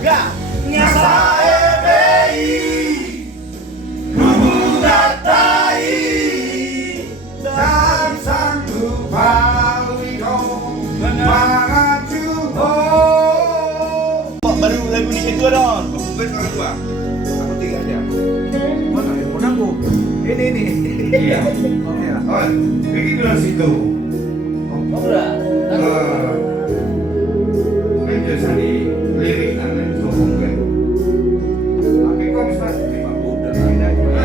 Gaknya saya hubungan tai dan sanggup baliho maju baru lagu ni kedua dong. Bukan sekarang dua. Aku tiga aja. Mana handphone aku? Ini. Iya. Oke lah. Oh, pergi ke situ. Penjelasan di lirik aneh sokong kan. Tapi kok bisa terima udah ini aja.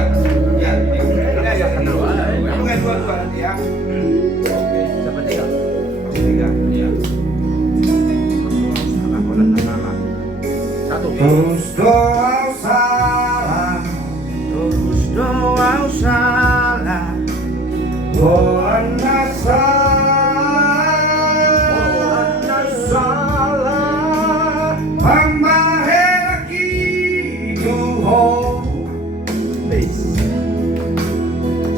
Ya, ini aja kenal. Kamu kan dua nanti ya. Oke. Siapa tiga? Tiga. Iya. Satu. Terus doa salah, Terus doa salah. doa salah.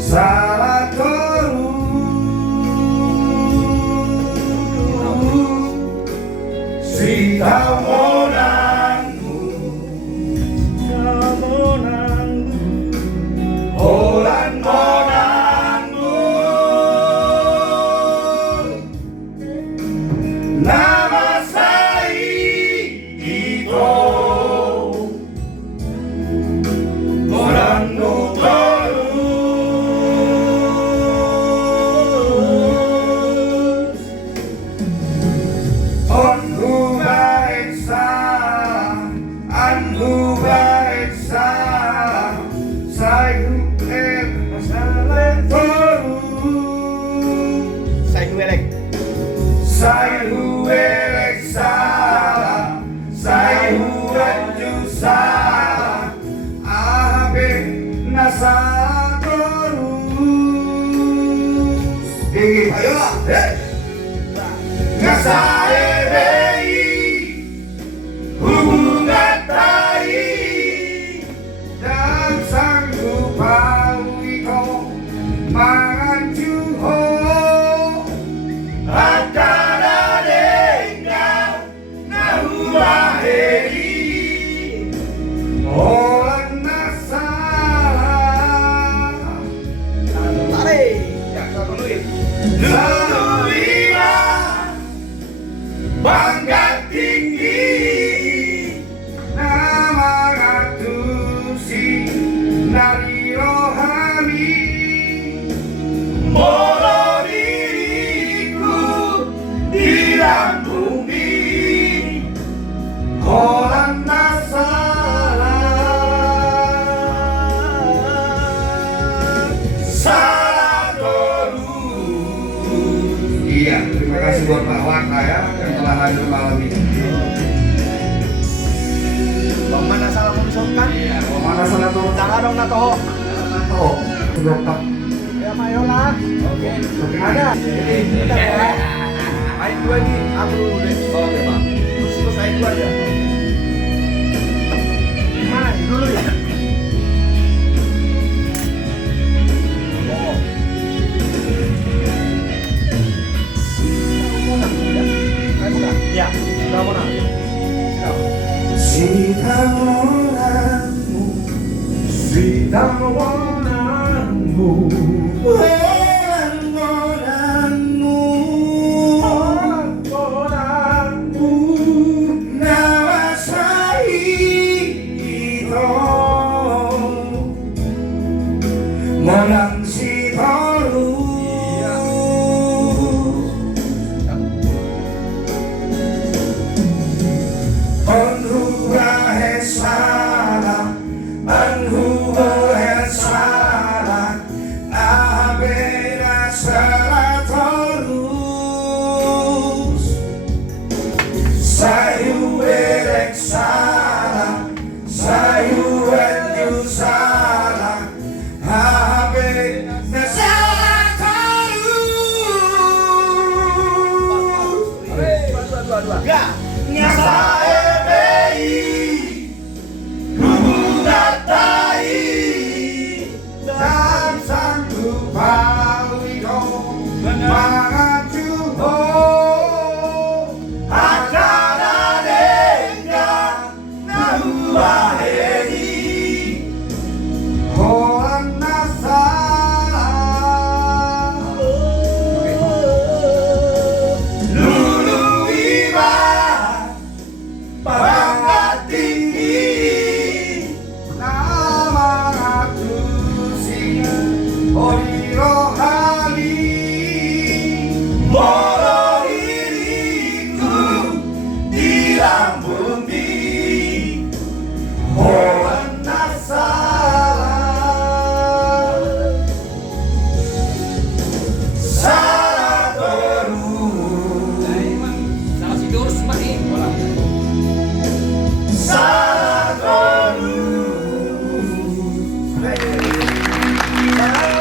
Salah terus sita monangmu olan monangmu nama saya itu orang Saya huelek salah, saya huanju salah, abe nasa terus. Ayo lah, nasa hubungan tai dan sanggup baliho maju bangga tinggi nama ratusi nari rohani molo diriku di dalam bumi orang salah terus. Iya, terima kasih buat Pak Waka ya yang telah hadir malam ini. Bang mana salah memisahkan? Iya, mana salah turun tangan dong Nato. Nato, sudah tak. Ya mayolah. Oke. Ada. Ini kita ya. Main dua nih, aku dulu deh. Oke bang. Terus saya dua aja. Mana dulu ya? Ya, sudah mana? Sita monangmu, sita monangmu, welan monangmu, monangmu, nama saya itu monang si baru. Gaknya saya hubungan tai dan sanggup baliho maju akan adanya Bang.